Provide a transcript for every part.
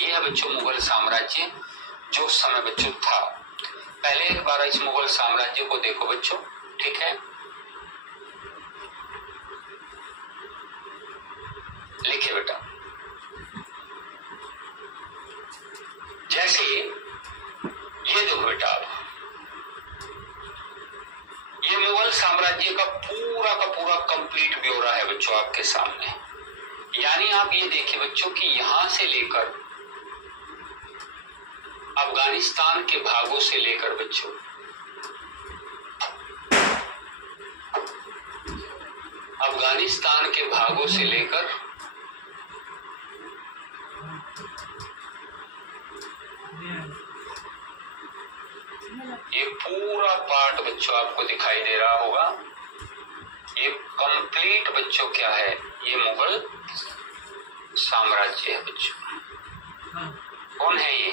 ये है बच्चों मुगल साम्राज्य जो उस समय बच्चों था। पहले एक बार इस मुगल साम्राज्य को देखो बच्चों, ठीक है। लिखिए बेटा, जैसे ये देखो बेटा, आप ये मुगल साम्राज्य का पूरा कंप्लीट ब्यौरा है बच्चों आपके सामने। यानी आप ये देखिए बच्चों कि यहां से लेकर अफगानिस्तान के भागों से लेकर बच्चों अफगानिस्तान के भागों से लेकर ये पूरा पार्ट बच्चों आपको दिखाई दे रहा होगा। ये कंप्लीट बच्चों क्या है, ये मुगल साम्राज्य है बच्चों। कौन है ये,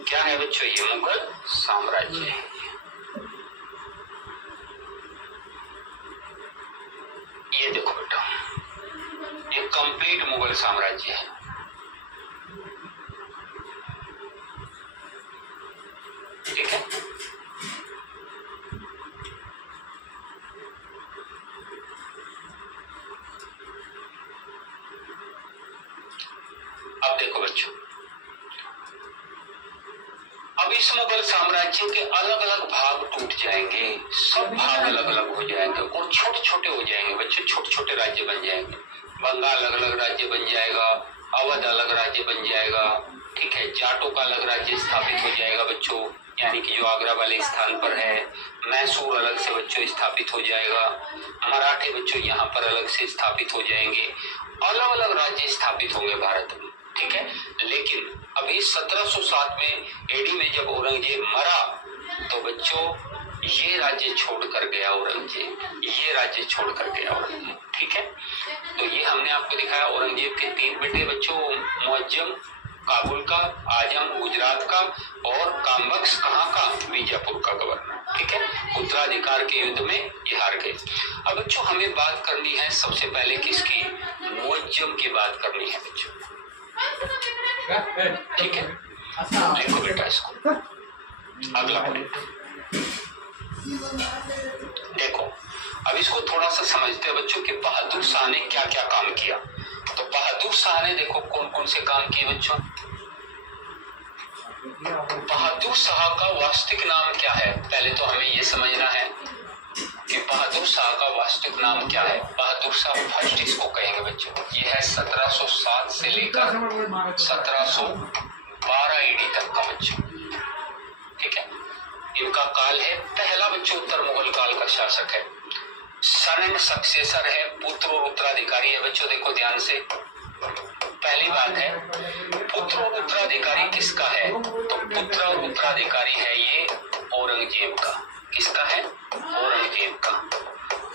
क्या है बच्चों, ये मुगल साम्राज्य है। ये देखो बेटा, ये कंप्लीट मुगल साम्राज्य है। ठीक है, अब देखो बच्चों, अब इस मुगल साम्राज्य के अलग अलग भाग टूट जाएंगे, सब भाग अलग अलग हो जाएंगे और छोटे छोटे हो जाएंगे बच्चों, छोटे छोटे राज्य बन जाएंगे। बंगाल अलग अलग राज्य बन जाएगा, अवध अलग राज्य बन जाएगा, ठीक है। जाटों का अलग राज्य स्थापित हो जाएगा बच्चों, यानी कि जो आगरा वाले स्थान पर है। मैसूर अलग से बच्चों स्थापित हो जाएगा। मराठे बच्चों यहाँ पर अलग से स्थापित हो जाएंगे। अलग अलग राज्य स्थापित होंगे भारत में, ठीक है। लेकिन अभी 1707 में एडी में जब औरंगजेब मरा तो बच्चों ये राज्य छोड़ कर गया औरंगजेब, ये राज्य छोड़ कर गया औरंगजेब, ठीक है। तो ये हमने आपको दिखाया औरंगजेब के 3 बेटे बच्चों, मुअज्जम काबुल का, आजम गुजरात का और कामबख्श कहाँ का, बीजापुर का गवर्नर, ठीक है। उत्तराधिकार के युद्ध में ये हार गए। अब बच्चों हमें बात करनी है सबसे पहले किसकी, मुअज्जम की बात करनी है बच्चों, ठीक है। लिखो बेटा इसको, अगला देखो। अब इसको थोड़ा सा समझते हैं बच्चों कि बहादुर शाह ने क्या क्या काम किया। तो बहादुर शाह ने देखो कौन कौन से काम किए बच्चों। बहादुर शाह का वास्तविक नाम क्या है, पहले तो हमें ये समझना है कि बहादुर शाह का वास्तविक नाम क्या है। बहादुर शाह फर्स्ट इसको कहेंगे बच्चों, ये है 1707 से लेकर 1712 ईडी तक का बच्चों, ठीक है। इनका काल है पहला बच्चों उत्तर मुगल काल का शासक है। सन एंड सक्सेसर है, पुत्र और उत्तराधिकारी है बच्चों। देखो ध्यान से, पहली बात है पुत्र और उत्तराधिकारी किसका है, तो पुत्र और उत्तराधिकारी है ये औरंगजेब का। किसका है, औरंगजेब का।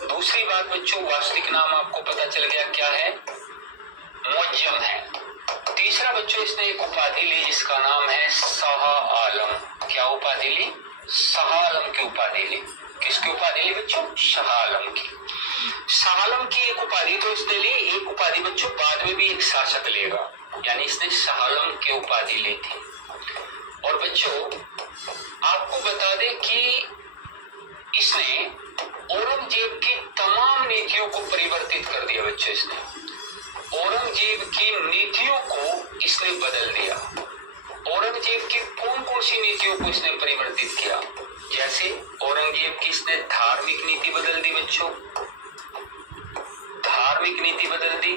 दूसरी बात बच्चों, वास्तविक नाम आपको पता चल गया क्या है, मुअज्जम है। तीसरा बच्चों इसने एक उपाधि ली जिसका नाम है शाह आलम। क्या उपाधि ली, शाह आलम की उपाधि ली। किसकी उपाधि ली बच्चों, शाह आलम की। शाह आलम की एक उपाधि तो इसने ली, एक उपाधि बच्चों बाद में भी एक शासक लेगा, यानी इसने शाह आलम की उपाधि ली थी। और बच्चों आपको बता दें कि इसने औरंगजेब की तमाम नीतियों को परिवर्तित कर दिया बच्चों। इसने औरंगजेब की नीतियों को इसने बदल दिया। औरंगजेब की कौन कौन सी नीतियों को इसने परिवर्तित किया, जैसे औरंगजेब की इसने धार्मिक नीति बदल दी बच्चों, धार्मिक नीति बदल दी।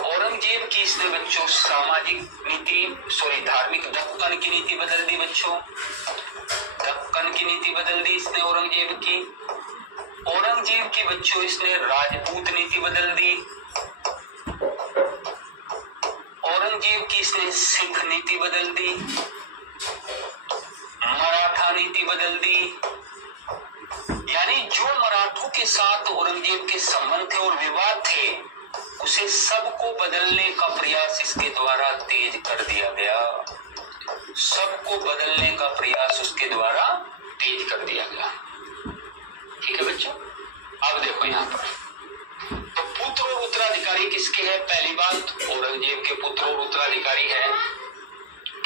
औरंगजेब की इसने बच्चों सामाजिक नीति, धार्मिक दक्कन की नीति बदल दी बच्चों, दक्कन की नीति बदल दी इसने औरंगजेब की। औरंगजेब की बच्चों इसने राजपूत नीति बदल दी। औरंगजेब की इसने सिख नीति बदल दी, मराठा नीति बदल दी। यानी जो मराठों के साथ औरंगजेब के संबंध थे और विवाद थे, उसे सबको बदलने का प्रयास इसके द्वारा तेज कर दिया गया। सबको बदलने का प्रयास उसके द्वारा तेज कर दिया गया, ठीक है बच्चों। अब देखो यहाँ पर तो पुत्र और उत्तराधिकारी उत्तराधिकारी किसके है? पहली बात, औरंगजेब के पुत्र और उत्तराधिकारी है।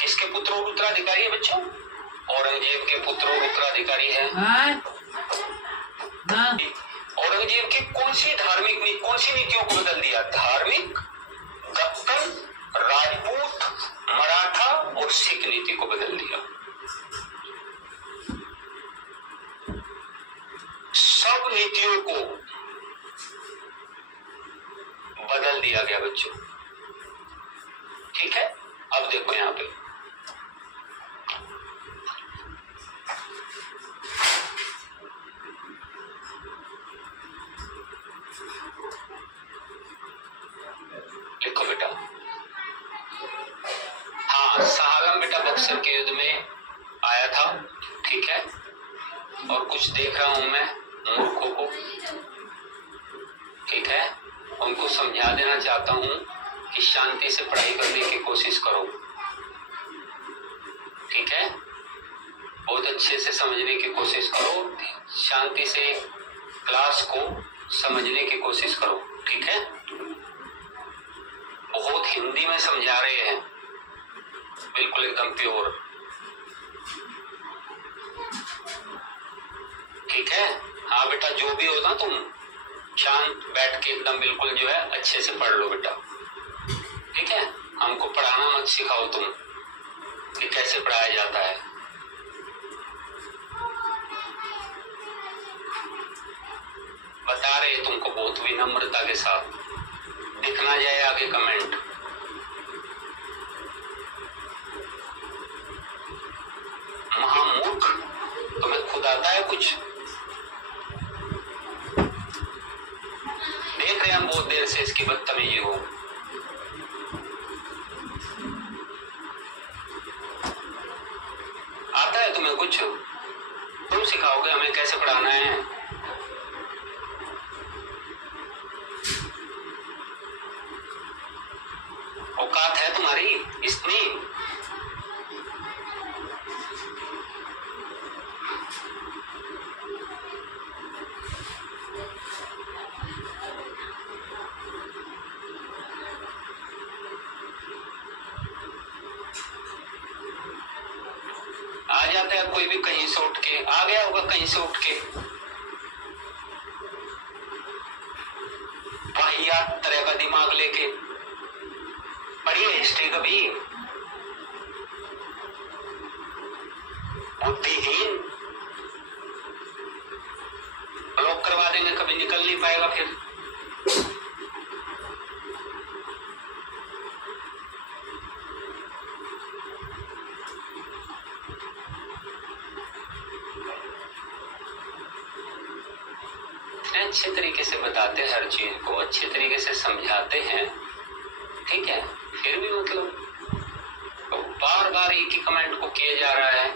किसके पुत्र और उत्तराधिकारी है बच्चों? औरंगजेब के पुत्र और उत्तराधिकारी है। औरंगजेब की कौन सी नीतियों को बदल दिया? धार्मिक, दक्कन, राजपूत, मराठा और सिख नीति को बदल दिया। सब नीतियों को बदल दिया गया बच्चों। ठीक है, अब देखो यहां पे लिखो बेटा। हाँ, सहालम बेटा बक्सर के युद्ध में आया था। ठीक है, और कुछ देख रहा हूं मैं मूर्खों को। ठीक है, उनको समझा देना चाहता हूं कि शांति से पढ़ाई करने की कोशिश करो। ठीक है, बहुत अच्छे से समझने की कोशिश करो, शांति से क्लास को समझने की कोशिश करो। ठीक है, बहुत हिंदी में समझा रहे हैं, बिल्कुल एकदम प्योर। ठीक है, हाँ बेटा, जो भी होता तुम शांत बैठ के एकदम बिल्कुल जो है अच्छे से पढ़ लो बेटा। ठीक है, हमको पढ़ाना मत सिखाओ तुम कि कैसे पढ़ाया जाता है। बता रहे तुमको बहुत विनम्रता के साथ, दिखना जाए आगे कमेंट। महामूर्ख, तुम्हें खुद आता है कुछ? देख रहे हैं हम बहुत देर से इसकी बदतमीजी हो। आता है तुम्हें कुछ? तुम सिखाओगे हमें कैसे पढ़ाना है? औकात है तुम्हारी इतनी? आ जाता है कोई भी कहीं से उठ के, आ गया होगा कहीं से उठ के, वाहियात तरह का दिमाग लेके। पढ़ी है हिस्ट्री कभी? बुद्धिहीन, ब्लॉक करवा देंगे, कभी निकल नहीं पाएगा फिर। अच्छे तरीके से बताते हैं, हर चीज को अच्छे तरीके से समझाते हैं। ठीक है, फिर भी मतलब तो बार बार एक ही कमेंट को किया जा रहा है।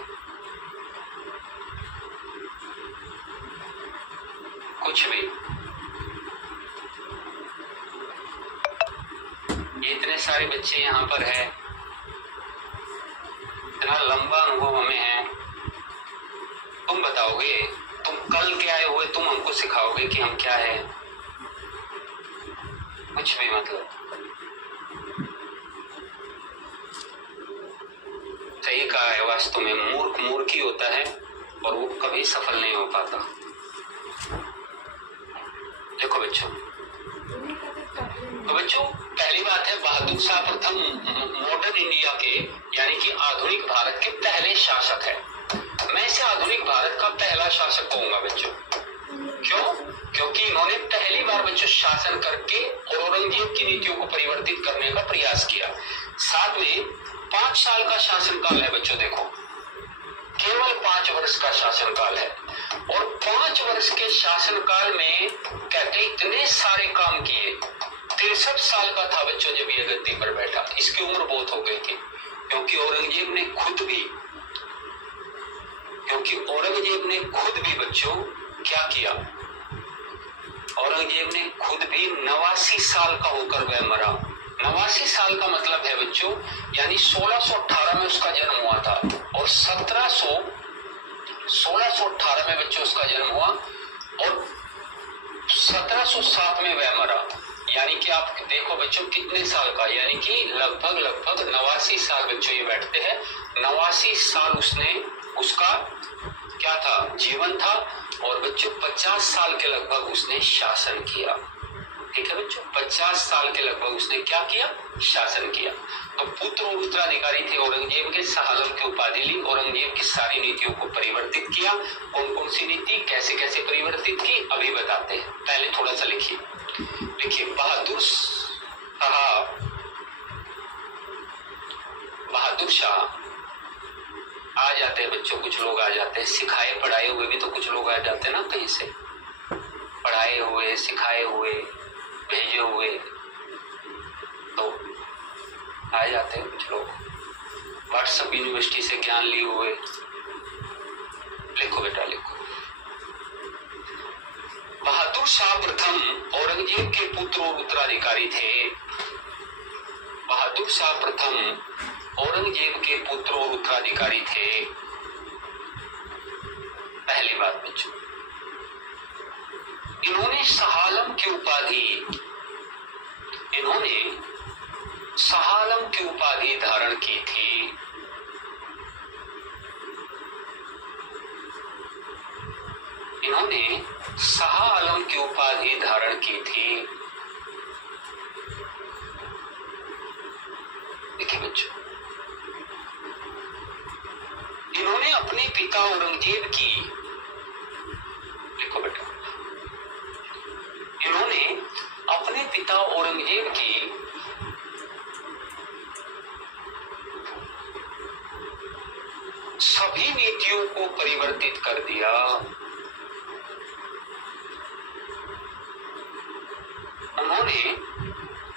कुछ भी, ये इतने सारे बच्चे यहाँ पर है, इतना लंबा अनुभव हमें है। तुम बताओगे, तुम कल के आए हुए, तुम हमको सिखाओगे कि हम क्या है? कुछ भी मतलब। सही कहा है, वास्तव में मूर्ख मूर्ख ही होता है और वो कभी सफल नहीं हो पाता। देखो बच्चों, तो बच्चों पहली बात है, बहादुर शाह प्रथम मॉडर्न इंडिया के यानी कि आधुनिक भारत के पहले शासक है। मैं इसे आधुनिक भारत का पहला शासक कहूंगा बच्चों। क्यों? क्योंकि इन्होंने पहली बार बच्चों शासन करके और औरंगजेब की नीतियों को परिवर्तित करने का प्रयास किया। साथ में 5 साल का शासनकाल है बच्चों। देखो, केवल 5 वर्ष का शासनकाल है और 5 वर्ष के शासनकाल में कहते इतने सारे काम किए। 63 साल का था बच्चों जब ये गद्दी पर बैठा। इसकी उम्र बहुत हो गई थी, क्योंकि औरंगजेब ने खुद भी बच्चों क्या किया? औरंगजेब ने खुद भी 89 साल का होकर वह मरा। 89 साल का मतलब है बच्चों, यानी 1618 में उसका जन्म हुआ था और 1618 में बच्चों उसका जन्म हुआ और 1707 में वह मरा। यानी कि आप देखो बच्चों कितने साल का, यानी कि लगभग 89 साल बच्चों ये बैठते हैं। 89 साल उसका क्या था, जीवन था। और बच्चों 50 साल के लगभग उसने शासन किया। ठीक है बच्चों, 50 साल के लगभग उसने क्या किया, शासन किया। तो पुत्र और उत्तराधिकारी थे औरंगजेब के, शाह आलम की उपाधि ली, औरंगजेब की सारी नीतियों को परिवर्तित किया। कौन कौन सी नीति, कैसे कैसे परिवर्तित की, अभी बताते हैं। पहले थोड़ा सा लिखिए। बहादुर शाह आ जाते हैं बच्चों, कुछ लोग आ जाते हैं, सिखाए पढ़ाए हुए भी तो कुछ लोग आ जाते हैं ना कहीं से, पढ़ाए हुए, सिखाए हुए, भेजे हुए, तो आ जाते हैं कुछ लोग, व्हाट्सएप यूनिवर्सिटी से ज्ञान लिए हुए। लिखो बेटा लिखो। बहादुर शाह प्रथम औरंगजेब के पुत्र और उत्तराधिकारी थे। बहादुर शाह प्रथम औरंगजेब के पुत्र और उत्तराधिकारी थे। पहली बात बच्चों, इन्होंने शाह आलम की उपाधि धारण की थी। इन्होंने शाह आलम की उपाधि धारण की थी। देखिए बच्चों, इन्होंने अपने पिता औरंगजेब की, लिखो बेटा, इन्होंने अपने पिता औरंगजेब की सभी नीतियों को परिवर्तित कर दिया।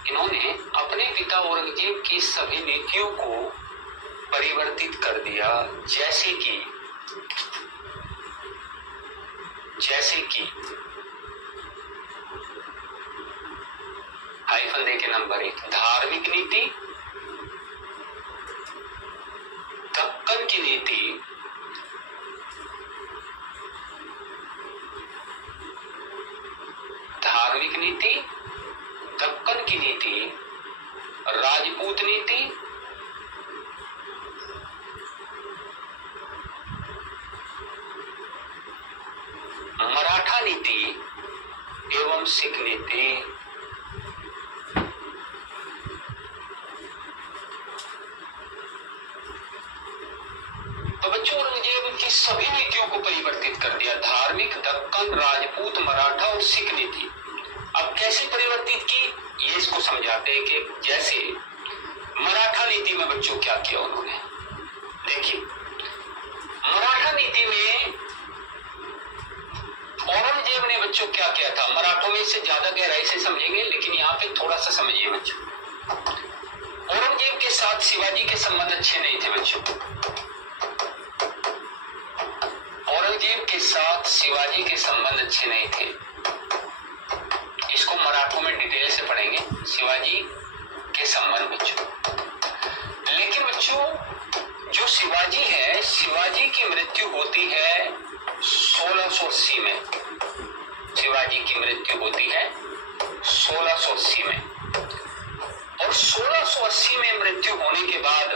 इन्होंने अपने पिता औरंगजेब की सभी नीतियों को परिवर्तित कर दिया। जैसे कि हाइफन दे के नंबर 1, धार्मिक नीति, दक्कन की नीति, धार्मिक नीति, दक्कन की नीति, राजपूत नीति, मराठा नीति एवं सिख नीति। तो बच्चों, औरंगजेब की सभी नीतियों को परिवर्तित कर दिया, धार्मिक, दक्कन, राजपूत, मराठा और सिख नीति। अब कैसे परिवर्तित की, ये इसको समझाते हैं कि जैसे मराठा नीति में बच्चों क्या किया उन्होंने। देखिए, मराठा नीति में औरंगजेब ने बच्चों क्या किया था, मराठों में से ज्यादा गहराई से समझेंगे, लेकिन यहाँ पे थोड़ा सा समझिए बच्चों। औरंगजेब के साथ शिवाजी के संबंध अच्छे नहीं थे बच्चों। औरंगजेब के साथ शिवाजी के संबंध अच्छे नहीं थे। इसको मराठों में डिटेल से पढ़ेंगे, शिवाजी के संबंध बच्चों। लेकिन बच्चों, जो शिवाजी है, शिवाजी की मृत्यु होती है 1680 में। शिवाजी की मृत्यु होती है 1680 में, और 1680 में मृत्यु होने के बाद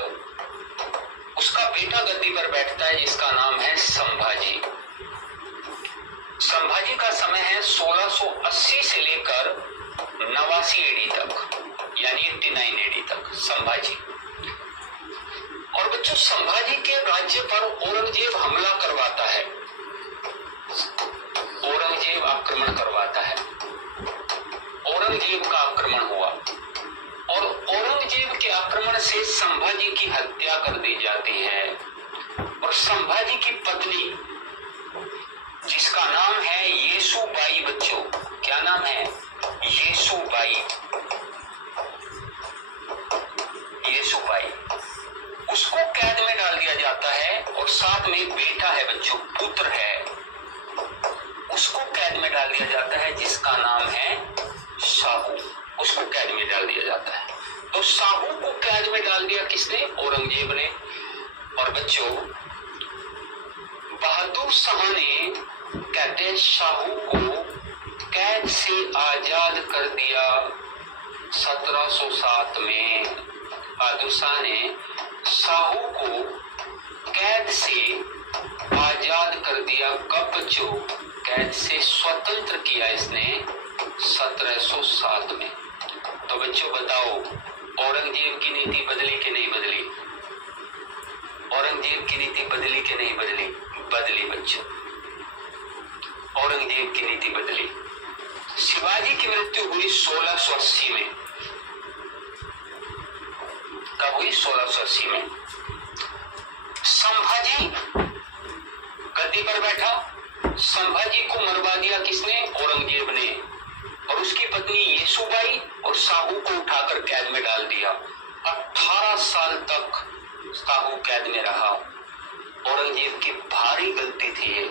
उसका बेटा गद्दी पर बैठता है, जिसका नाम है संभाजी। संभाजी का समय है 1680 से लेकर 89 एडी तक, यानी 89 एडी तक संभाजी। और बच्चों, संभाजी के राज्य पर औरंगजेब हमला करवाता है, औरंगजेब आक्रमण करवाता है। औरंगजेब का आक्रमण हुआ और औरंगजेब के आक्रमण से संभाजी की हत्या कर दी जाती है। और संभाजी की पत्नी, जिसका नाम है येसुबाई बच्चों, क्या नाम है, येसुबाई, येसुबाई, उसको कैद में डाल दिया जाता है। और साथ में एक बेटा है बच्चों, पुत्र है, उसको कैद में डाल दिया जाता है, जिसका नाम है शाहू। उसको कैद में डाल दिया जाता है। तो शाहू को कैद में डाल दिया किसने, औरंगजेब ने। और बच्चों, बहादुर शाह ने, कहते हैं, शाहू को कैद से आजाद कर दिया। 1707 में बहादुर शाह ने साहू को कैद से आजाद कर दिया। कब बच्चों? कैद से स्वतंत्र किया इसने 1707 में। तो बच्चों बताओ, औरंगजेब की नीति बदली कि नहीं बदली? औरंगजेब की नीति बदली कि नहीं बदली? बदली बच्चों, औरंगजेब की नीति बदली। शिवाजी की मृत्यु हुई 1680 में। कब हुई? 1680 में। संभाजी गद्दी पर बैठा। संभाजी को मरवा दिया किसने? औरंगजेब ने। और उसकी पत्नी येसुबाई और साहू को उठाकर कैद में डाल दिया। 18 साल तक साहू कैद में रहा। औरंगजेब की भारी गलती थी ये।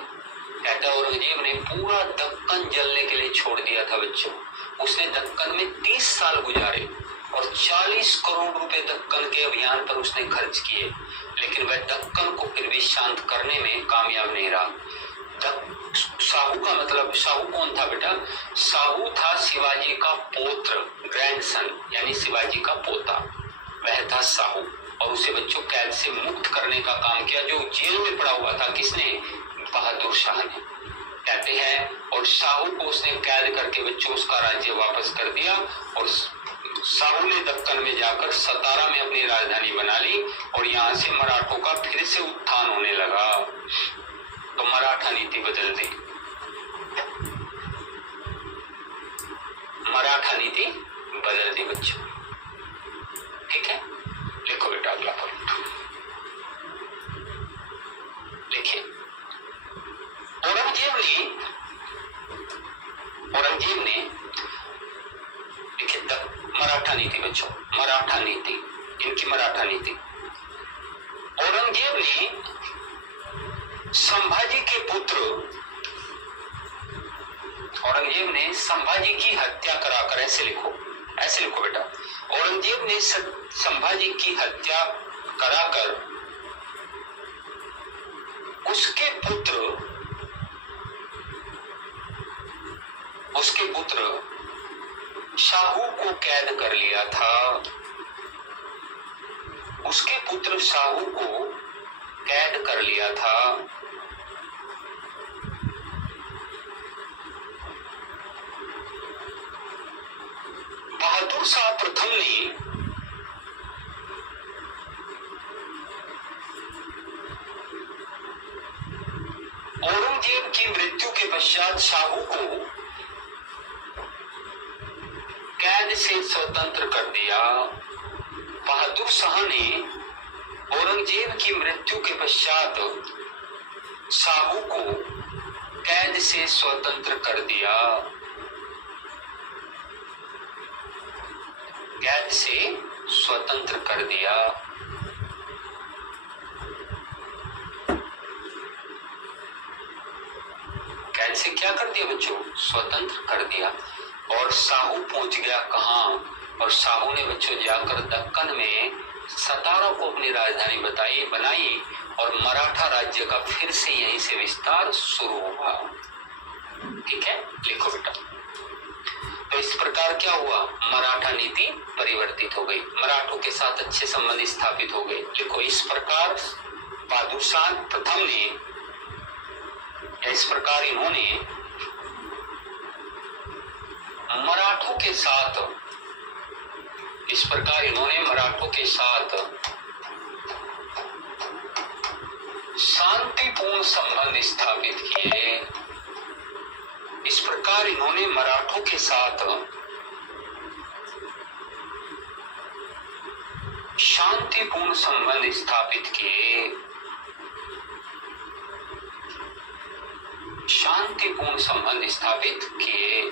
कहता औरंगजेब ने पूरा दक्कन जलने के लिए छोड़ दिया था बच्चों। उसने दक्कन में 30 साल गुजारे और 40 करोड़ रुपए दक्कन के अभियान पर उसने खर्च किए, लेकिन वह दक्कन को फिर भी शांत करने में कामयाब नहीं रहा। साहू का मतलब, साहू कौन था बेटा? साहू था शिवाजी का पौत्र, ग्रैंडसन, यानी शिवाजी का पोता, वह था साहू। और उसे बच्चों कैद से मुक्त करने का काम किया, जो जेल में पड़ा हुआ था। किसने? बहादुर शाह ने। कहते हैं और साहू को उसने कैद करके बच्चों उसका राज्य वापस कर दिया। और साहू ने दक्कन में जाकर सतारा में अपनी राजधानी बना ली और यहाँ से मराठों का फिर से उत्थान होने लगा। तो मराठा नीति बदल दी। मराठा नीति बदल दी बच्चों। ठीक है, लिखो बेटा अगला पॉइंट लिखिए। औरंगजेब ने लिखिए मराठा नीति बच्चों, मराठा नीति, इनकी मराठा नीति। औरंगजेब ने संभाजी के पुत्र, औरंगजेब ने संभाजी की हत्या कराकर, ऐसे लिखो बेटा, औरंगजेब ने संभाजी की हत्या कराकर उसके पुत्र शाहू को कैद कर लिया था। उसके पुत्र शाहू को कैद कर लिया था। बहादुर शाह प्रथम ने औरंगजेब की मृत्यु के पश्चात शाहू को कैद से स्वतंत्र कर दिया। बहादुर शाह ने औरंगजेब की मृत्यु के पश्चात शाहू को कैद से स्वतंत्र कर दिया। कैद से स्वतंत्र कर दिया। कैद से क्या कर दिया बच्चों? स्वतंत्र कर दिया। और साहू पहुंच गया कहां? और साहू ने बच्चों जाकर दक्कन में सतारा को अपनी राजधानी बनाई और मराठा राज्य का फिर से यहीं से विस्तार शुरू हुआ। ठीक है, लिखो बेटा। तो इस प्रकार क्या हुआ? मराठा नीति परिवर्तित हो गई, मराठों के साथ अच्छे संबंध स्थापित हो गए। लिखो, इस प्रकार बहादुर शाह प्रथम ने, या इस प्रकार इन्होंने मराठों के साथ, इस प्रकार इन्होंने मराठों के साथ शांतिपूर्ण संबंध स्थापित किए। इस प्रकार इन्होंने मराठों के साथ शांतिपूर्ण संबंध स्थापित किए। शांतिपूर्ण संबंध स्थापित किए।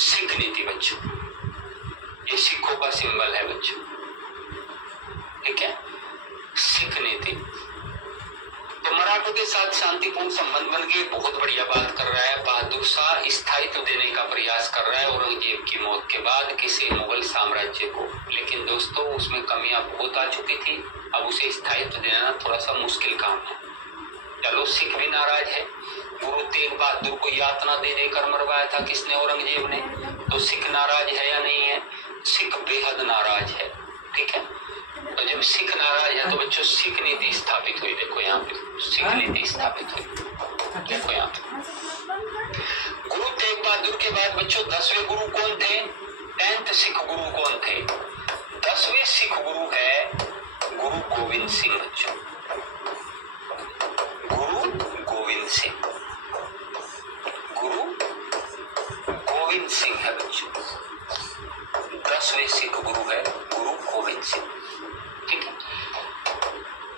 सिख नीति बच्चों, ये सिखों का सिंबल है बच्चों। ठीक है, सिख नीति। तो मराठों के साथ शांतिपूर्ण संबंध बन गए, बहुत बढ़िया बात कर रहा है। बहादुर शाह स्थायित्व देने का प्रयास कर रहा है औरंगजेब की मौत के बाद किसी मुगल साम्राज्य को, लेकिन दोस्तों उसमें कमियां बहुत आ चुकी थी। अब उसे स्थायित्व देना थोड़ा सा मुश्किल काम है। चलो सिख भी नाराज है। गुरु तेग बहादुर को यातना दे देकर मरवाया था किसने? औरंगजेब ने। तो सिख नाराज है या नहीं है? सिख बेहद नाराज है। ठीक है, तो जब सिख नाराज है तो बच्चों सिख नीति स्थापित हुई। देखो यहाँ पे सिख नीति स्थापित हुई। देखो यहाँ पे गुरु तेग बहादुर के बाद बच्चों 10वें गुरु कौन थे? 10th सिख गुरु कौन थे? 10वें सिख गुरु है गुरु गोविंद सिंह। बच्चों गुरु गोविंद सिंह, गुरु गोविंद सिंह है बच्चों। 10वें सिख गुरु है गुरु गोविंद सिंह। ठीक है,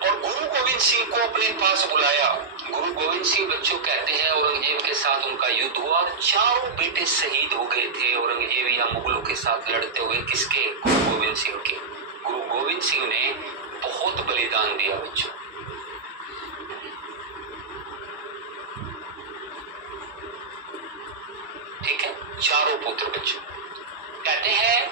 और गुरु गोविंद सिंह को अपने पास बुलाया। गुरु गोविंद सिंह बच्चों कहते हैं औरंगजेब के साथ उनका युद्ध हुआ और चारों बेटे शहीद हो गए थे औरंगजेब या मुगलों के साथ लड़ते हुए। किसके? गुरु गोविंद सिंह के। गुरु गोविंद सिंह ने बहुत बलिदान दिया बच्चों। ठीक है, चारों पुत्र बच्चों। कहते हैं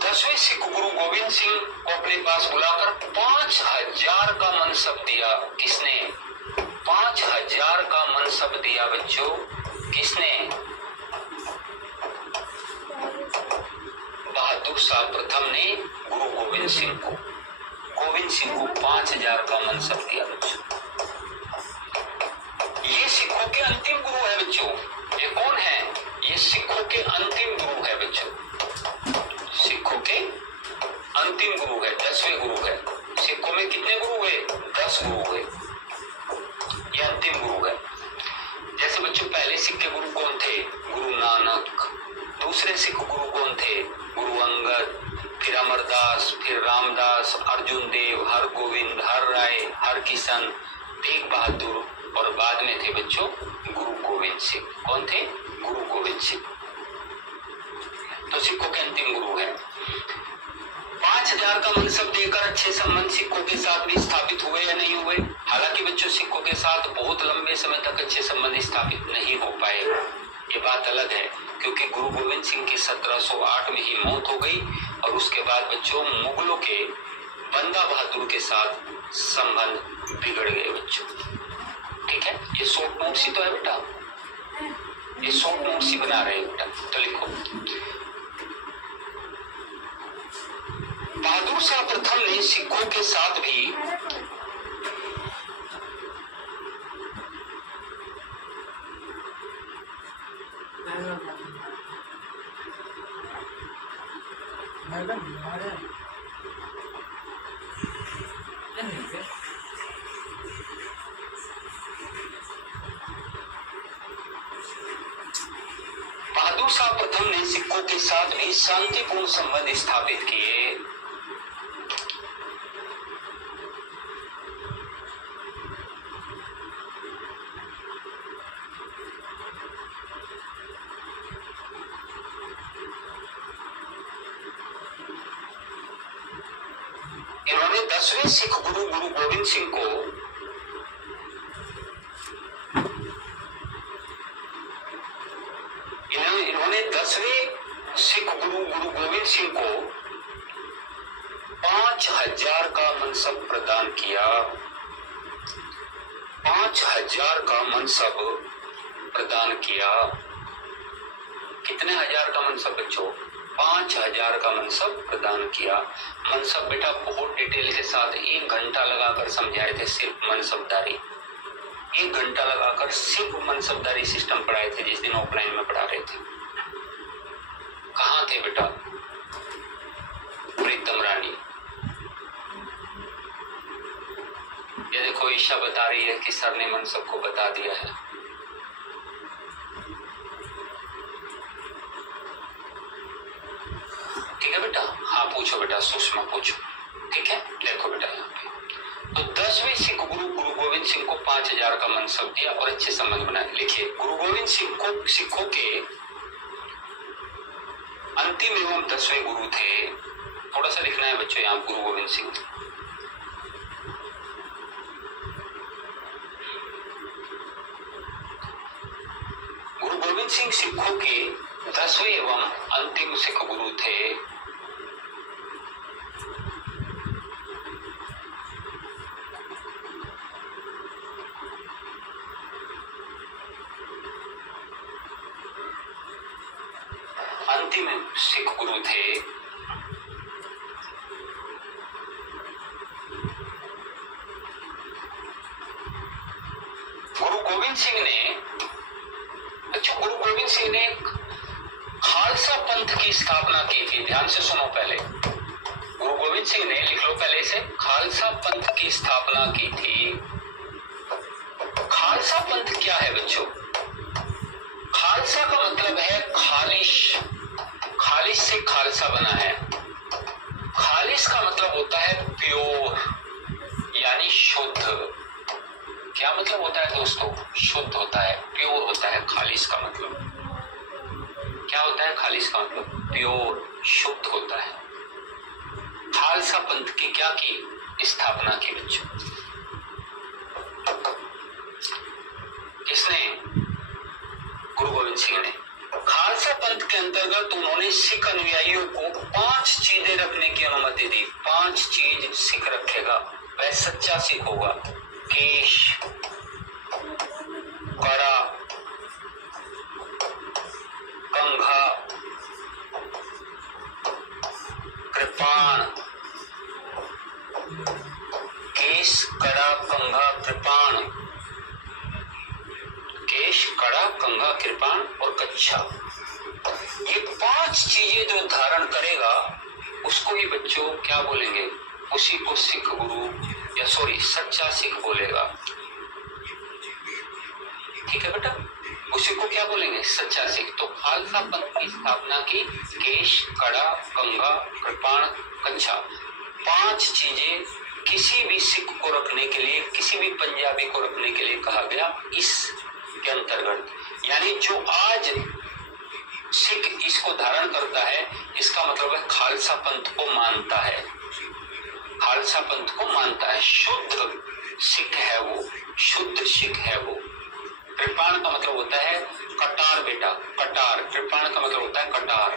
10वें सिख गुरु गोविंद सिंह को अपने पास बुलाकर 5000 का मनसब दिया। किसने? 5000 का मनसब दिया बच्चों। किसने? बहादुर शाह प्रथम ने गुरु गोविंद सिंह को 5000 का मनसब दिया बच्चों। ये सिखों के अंतिम गुरु है बच्चों। ये कौन है? ये सिखों के अंतिम गुरु है बच्चों। सिखों के अंतिम गुरु है, 10वें गुरु है। सिखों में कितने गुरु हुए? 10 गुरु हुए। ये अंतिम गुरु है। जैसे बच्चों पहले सिख के गुरु कौन थे? गुरु नानक। दूसरे सिख गुरु कौन थे? गुरु अंगद, फिर अमरदास, फिर रामदास, अर्जुन देव, हरगोविंद, हर राय, हरकिशन, तेग बहादुर और बाद में थे बच्चों गुरु गोविंद सिंह। कौन थे? गुरु गोविंद सिंह। तो सिखों के अंतिम गुरु है। 5000 का मनसब देकर अच्छे संबंध सिखों के साथ भी स्थापित हुए या नहीं हुए? हालांकि बच्चों सिखों के साथ बहुत लंबे समय तक अच्छे संबंध स्थापित नहीं हो पाए, ये बात अलग है, क्योंकि गुरु गोविंद सिंह की 1708 में ही मौत हो गई और उसके बाद बच्चों मुगलों के बंदा बहादुर के साथ संबंध बिगड़ गए बच्चों। ठीक है, ये शॉर्ट नोट सी तो है बेटा, ये शॉर्ट नोट सी बना रहे हैं बेटा, तो लिखो। बहादुर शाह प्रथम ने सिखों के साथ भी बहादुर शाह प्रथम ने सिखों के साथ भी शांतिपूर्ण संबंध स्थापित किए। इन्होंने 10वें सिख गुरु गुरु गोविंद सिंह को इन्होंने 10वें सिख गुरु गुरु गोविंद सिंह को 5000 का मनसब प्रदान किया। 5000 का मनसब प्रदान किया। कितने हजार का मनसब बच्चों? 5000 का मनसब प्रदान किया। मनसब बेटा बहुत डिटेल के साथ 1 घंटा लगाकर समझाए थे, सिर्फ मनसबदारी 1 घंटा लगाकर सिर्फ मनसबदारी सिस्टम पढ़ाए थे जिस दिन ऑफलाइन में पढ़ा रहे थे। कहाँ थे बेटा? प्रीतम रानी। ये देखो ईशा बता रही है कि सर ने मनसब को बता दिया है। ठीक है बेटा, हाँ पूछो बेटा, सुषमा पूछो। ठीक है, देखो बेटा यहाँ पे तो 10वें सिख गुरु गुरु गोविंद सिंह को 5000 का मनसब दिया और अच्छे संबंध बनाए। लिखिए, गुरु गोविंद सिंह को सिखों के अंतिम एवं 10वें गुरु थे। थोड़ा सा लिखना है बच्चों यहाँ, गुरु गोविंद सिंह। गुरु गोविंद सिंह सिखों के 10वें एवं अंतिम सिख गुरु थे। गुरु थे। गुरु गोविंद सिंह ने खालसा पंथ की स्थापना की थी। ध्यान से सुनो पहले, गुरु गोविंद सिंह ने, लिख लो पहले से, खालसा पंथ की स्थापना की थी। खालसा पंथ क्या है बच्चों? खालसा का मतलब है खालिश। खालिश से खालसा बना है। खालिश का मतलब होता है प्योर, यानी शुद्ध। क्या मतलब होता है दोस्तों? शुद्ध होता है, प्योर होता है खालिश का मतलब। क्या होता है खालिश का मतलब? प्योर, शुद्ध होता है। खालसा पंथ की क्या की? स्थापना की बच्चों। किसने? गुरु गोविंद सिंह ने। खालसा पंथ के अंतर्गत उन्होंने सिख अनुयायियों को 5 चीजें रखने की अनुमति दी। 5 चीज सिख रखेगा, वह सच्चा सिख होगा। केश, कड़ा, कंघा, कृपाण। केश, कड़ा, कंघा, कृपाण। केश, कड़ा, कंघा, कृपाण और कच्छा। ये 5 चीजें जो धारण करेगा उसको ही बच्चों क्या बोलेंगे? उसी को सिख गुरु या सच्चा सिख बोलेगा। ठीक है बेटा, उसी को क्या बोलेंगे? सच्चा सिख। तो खालसा पंथ की स्थापना की केश, कड़ा, कंघा, कृपाण, कच्छा। 5 चीजें किसी भी सिख को रखने के लिए, किसी भी पंजाबी को रखने के लिए कहा गया इस के अंतर्गत। यानी जो आज सिख इसको धारण करता है, इसका मतलब है खालसा पंथ को मानता है। खालसा पंथ को मानता है, शुद्ध सिख है वो, शुद्ध सिख है वो। कृपाण का मतलब होता है कटार बेटा, कटार। कृपाण का मतलब होता है कटार।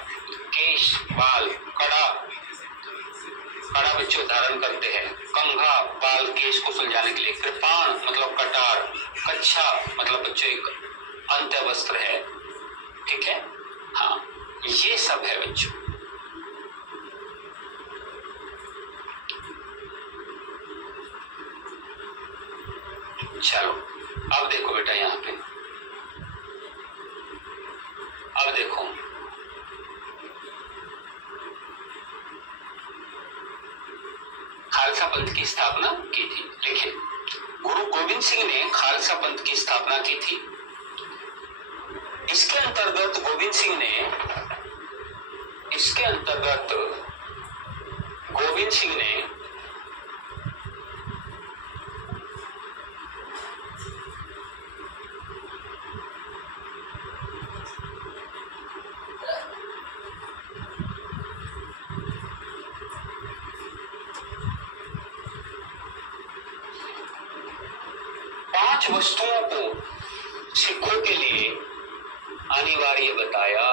केश, बाल, कड़ा, कड़ा बच्चों धारण करते हैं। कंघा, बाल केश को सुलझाने के लिए। कृपाण मतलब कटार। कच्छा मतलब बच्चों एक अंत्य वस्त्र है। ठीक है, हाँ, ये सब है बच्चों। चलो अब देखो बेटा, यहाँ पे अब देखो, खालसा पंथ की स्थापना की थी। लिखिए, गुरु गोविंद सिंह ने खालसा पंथ की स्थापना की थी। इसके अंतर्गत गोविंद सिंह ने 5 वस्तुओं को सिखों के लिए अनिवार्य बताया।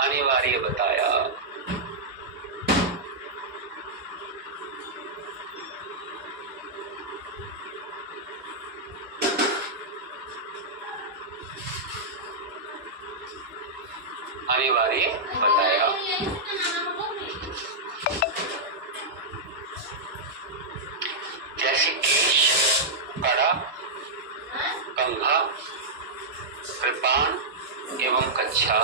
अनिवार्य बताया। अनिवार्य बताया। जैसे केश, कड़ा, कंघा, कृपाण एवं कच्छा।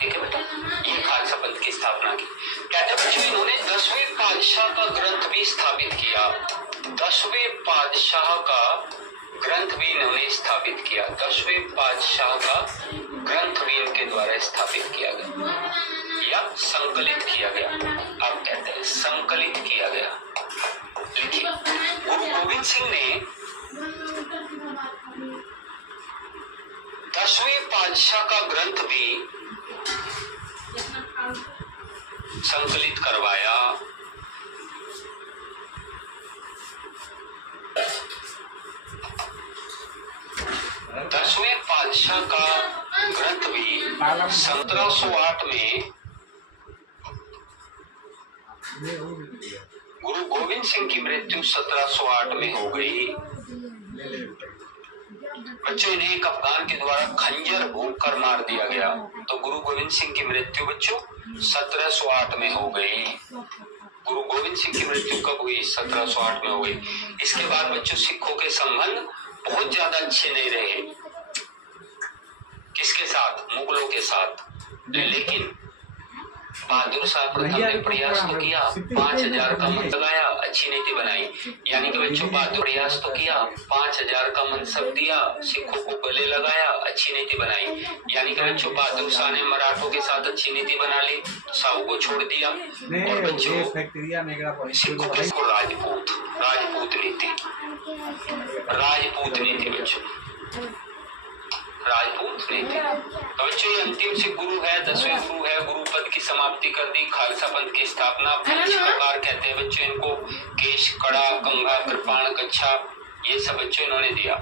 ठीक है बेटा, ये खालसा पंथ की स्थापना की। कहते बच्चों, इन्होंने 10वें पातशाह का ग्रंथ भी स्थापित किया। 10वें पातशाह का ग्रंथ भी इन्होंने स्थापित किया। 10वें पातशाह का ग्रंथ भी इनके द्वारा स्थापित किया गया या संकलित किया गया। आप कहते हैं संकलित किया गया। देखिए, गुरु गोविंद सिंह ने 10वें पातशाह का ग्रंथ भी संकलित करवाया। दसवें पातशाह का ग्रंथ भी 1708 में सिंह की मृत्यु 1708 में हो गई। बच्चों इन्हें एक अफगान के द्वारा खंजर भोंक कर मार दिया गया। तो गुरु गोविंद सिंह की मृत्यु बच्चों 1708 में हो गई। गुरु गोविंद सिंह की मृत्यु कब हुई? 1708 में हो गई। इसके बाद बच्चों सिखों के संबंध बहुत ज्यादा अच्छे नहीं रहे। किसके साथ? मुगलों के साथ। लेकिन बहादुर शाह प्रथम ने प्रयास तो किया, 5000 का मन लगाया, अच्छी नीति बनाई। यानी कि बच्चों बहादुर प्रयास तो किया, 5000 का मनसब दिया, सिखों को गले लगाया, अच्छी नीति बनाई। यानी कि बच्चों बहादुर शाह ने मराठों के साथ अच्छी नीति बना ली, साहू को छोड़ दिया। और बच्चों सिखों के राजपूत नीति, राजपूत नीति बच्चों, राजपूत नीति। तो बच्चों ये अंतिम सिख गुरु है, 10वें गुरु है। गुरु पद की समाप्ति कर दी, खालसा पंथ की स्थापना। 5 प्रकार कहते हैं बच्चों इनको, केश, कड़ा, कंघा, कृपाण, कच्छा, ये सब बच्चों इन्होंने दिया।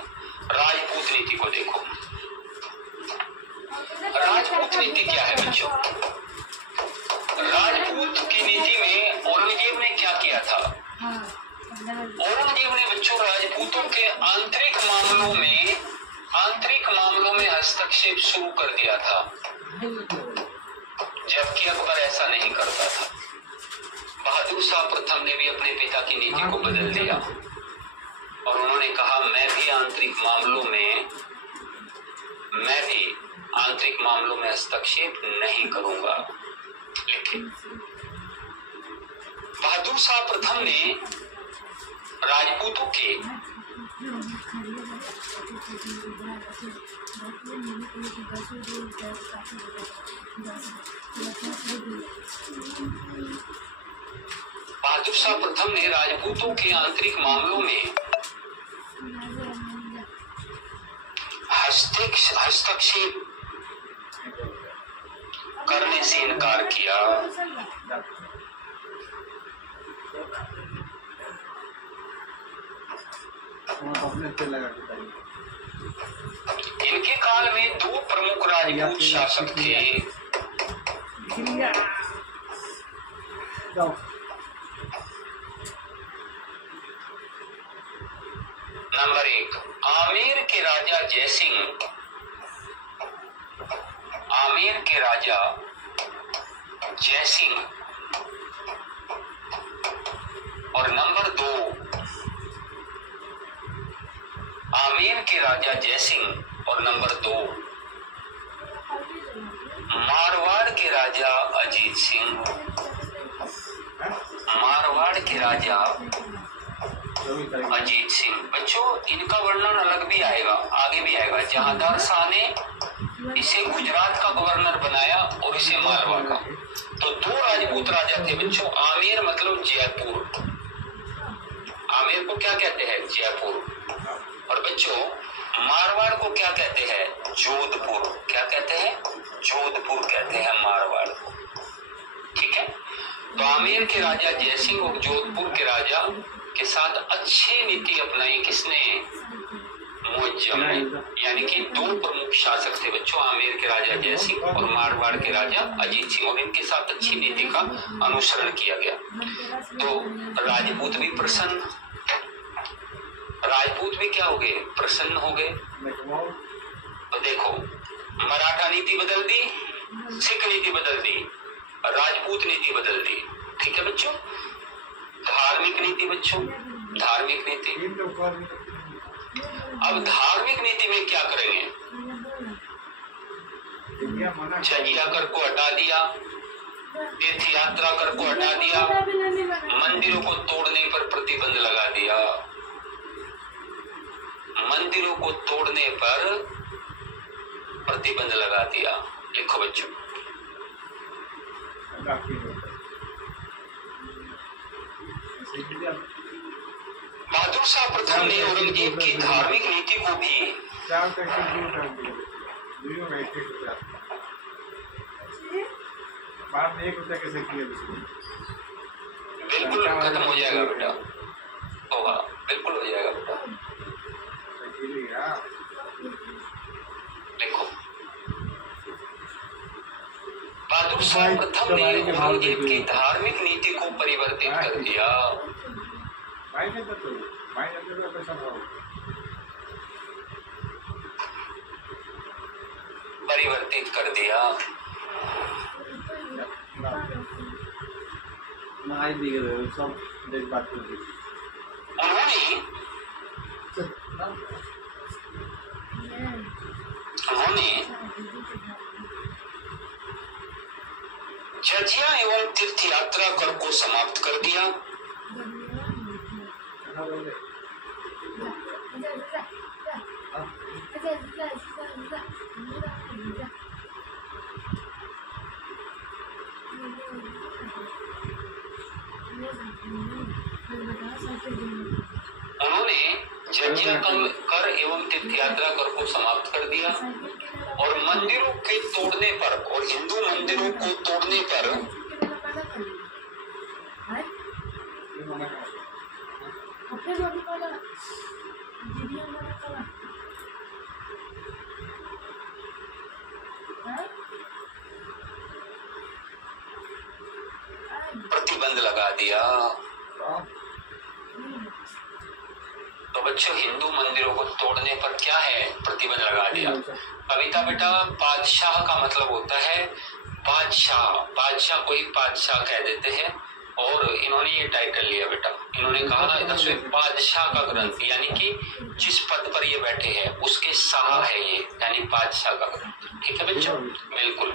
राजपूत नीति को देखो, राजपूत नीति क्या है बच्चों? राजपूत की नीति में औरंगजेब ने क्या किया था? औरंगजेब ने बच्चों राजपूतों के आंतरिक मामलों में हस्तक्षेप शुरू कर दिया था, जबकि अकबर ऐसा नहीं करता था। बहादुर शाह प्रथम ने भी अपने पिता की नीति को बदल दिया और उन्होंने कहा मैं भी आंतरिक मामलों में हस्तक्षेप नहीं करूंगा। लेकिन बहादुर शाह प्रथम ने राजपूतों के आंतरिक मामलों में हस्तक्षेप करने से इनकार किया। इनके काल में 2 प्रमुख राजपूत शासक थे। नंबर 1 आमेर के राजा जयसिंह, और नंबर 2 आमेर के राजा जयसिंह और नंबर 2 मारवाड़ के राजा अजीत सिंह। बच्चों इनका वर्णन अलग भी आएगा, आगे भी आएगा। जहांदार शाह ने इसे गुजरात का गवर्नर बनाया और इसे मारवाड़ का। तो 2 राजपूत राजा थे बच्चों। आमेर मतलब जयपुर, आमेर को क्या कहते हैं? जयपुर। और बच्चों मारवाड़ को क्या कहते हैं? जोधपुर। क्या कहते हैं? जोधपुर कहते हैं मारवाड़ को। ठीक है। तो आमेर के राजा जयसिंह और जोधपुर के राजा के साथ अच्छी नीति अपनाई किसने? मुअज्जम ने। यानी कि 2 प्रमुख शासक थे बच्चों, आमेर के राजा जयसिंह और मारवाड़ के राजा अजीत सिंह, और इनके साथ अच्छी नीति का अनुसरण किया गया। तो राजपूत भी प्रसन्न, राजपूत भी क्या हो गए? प्रसन्न हो गए। तो देखो मराठा नीति बदल दी, सिख नीति बदल दी, राजपूत नीति बदल दी। ठीक है बच्चों। धार्मिक नीति बच्चों, धार्मिक नीति। अब धार्मिक नीति में क्या करेंगे? जजिया कर को हटा दिया, तीर्थ यात्रा कर को हटा दिया, मंदिरों को तोड़ने पर प्रतिबंध लगा दिया। मंदिरों को तोड़ने पर प्रतिबंध लगा दिया। लिखो बच्चों। बहादुर शाह प्रथम ने औरंगजेब की धार्मिक नीति को भी बिल्कुल खत्म हो जाएगा बेटा, होगा, बिल्कुल हो जाएगा बेटा। देखो बहादुर शाह प्रथम ने औरंगजेब की धार्मिक नीति को परिवर्तित कर दिया। परिवर्तित कर दिया। उन्होंने जजिया एवं तीर्थ यात्रा कर को समाप्त कर दिया। उन्होंने जजिया कर एवं तीर्थ यात्रा कर को समाप्त कर दिया और मंदिरों के तोड़ने पर और हिंदू मंदिरों को तोड़ने पर प्रतिबंध लगा दिया। तो बच्चों, हिंदू मंदिरों को तोड़ने पर क्या है? प्रतिबंध लगा दिया। कविता बेटा, बादशाह का मतलब होता है बादशाह। बादशाह को ही बादशाह कह देते हैं और इन्होंने ये टाइटल लिया बेटा। इन्होंने कहा 10वें बादशाह का ग्रंथ, यानी कि जिस पद पर ये बैठे हैं उसके शाह है ये, यानी बादशाह का ग्रंथ। ठीक है बच्चों, बिल्कुल।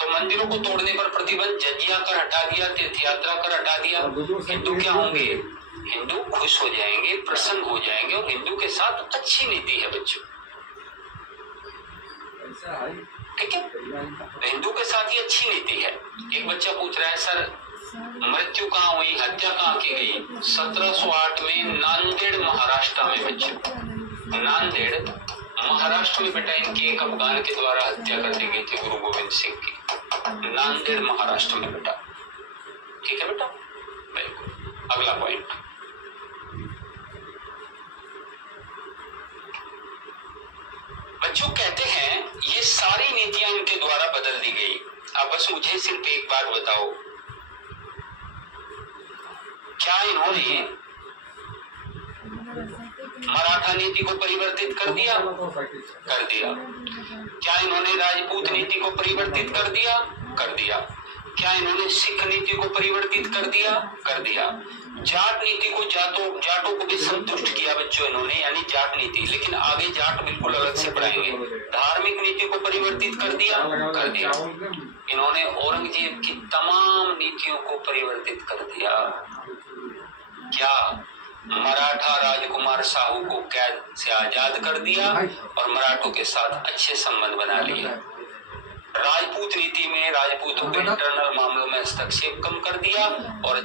तो मंदिरों को तोड़ने पर प्रतिबंध, जजिया कर हटा दिया, तीर्थ यात्रा कर हटा दिया। हिंदू क्या होंगे? हिंदू खुश हो जाएंगे, प्रसन्न हो जाएंगे और हिंदू के साथ अच्छी नीति है बच्चों। ठीक है, तो हिंदू के साथ ही अच्छी नीति है। एक बच्चा पूछ रहा है सर मृत्यु कहाँ हुई, हत्या कहाँ की गई? 1708 में नांदेड़ महाराष्ट्र में बच्चों, नांदेड़ महाराष्ट्र में बेटा इनकी एक अफगान के द्वारा हत्या कर दी गई थी, गुरु गोविंद सिंह की। नांदेड़ महाराष्ट्र में बेटा। ठीक है बेटा, बिल्कुल। अगला पॉइंट, बच्चों कहते हैं ये सारी नीतियां इनके द्वारा बदल दी गई। अब बस मुझे सिर्फ एक बात बताओ, क्या इन्होंने मराठा नीति को परिवर्तित कर दिया? कर दिया। क्या इन्होंने राजपूत नीति को परिवर्तित कर दिया? कर दिया। क्या इन्होंने सिख नीति को परिवर्तित कर दिया? कर दिया। जाट नीति को जाटों को भी संतुष्ट किया बच्चों इन्होंने, यानी जाट नीति, लेकिन आगे जाट बिल्कुल अलग से पढ़ाएंगे। धार्मिक नीति को परिवर्तित कर दिया? कर दिया। इन्होंने औरंगजेब की तमाम नीतियों को परिवर्तित कर दिया। क्या? मराठा राजकुमार साहू को कैद से आजाद कर दिया और मराठों के साथ अच्छे संबंध बना लिए। राजपूत नीति में राजपूतों के इंटरनल मामलों में हस्तक्षेप कम कर दिया और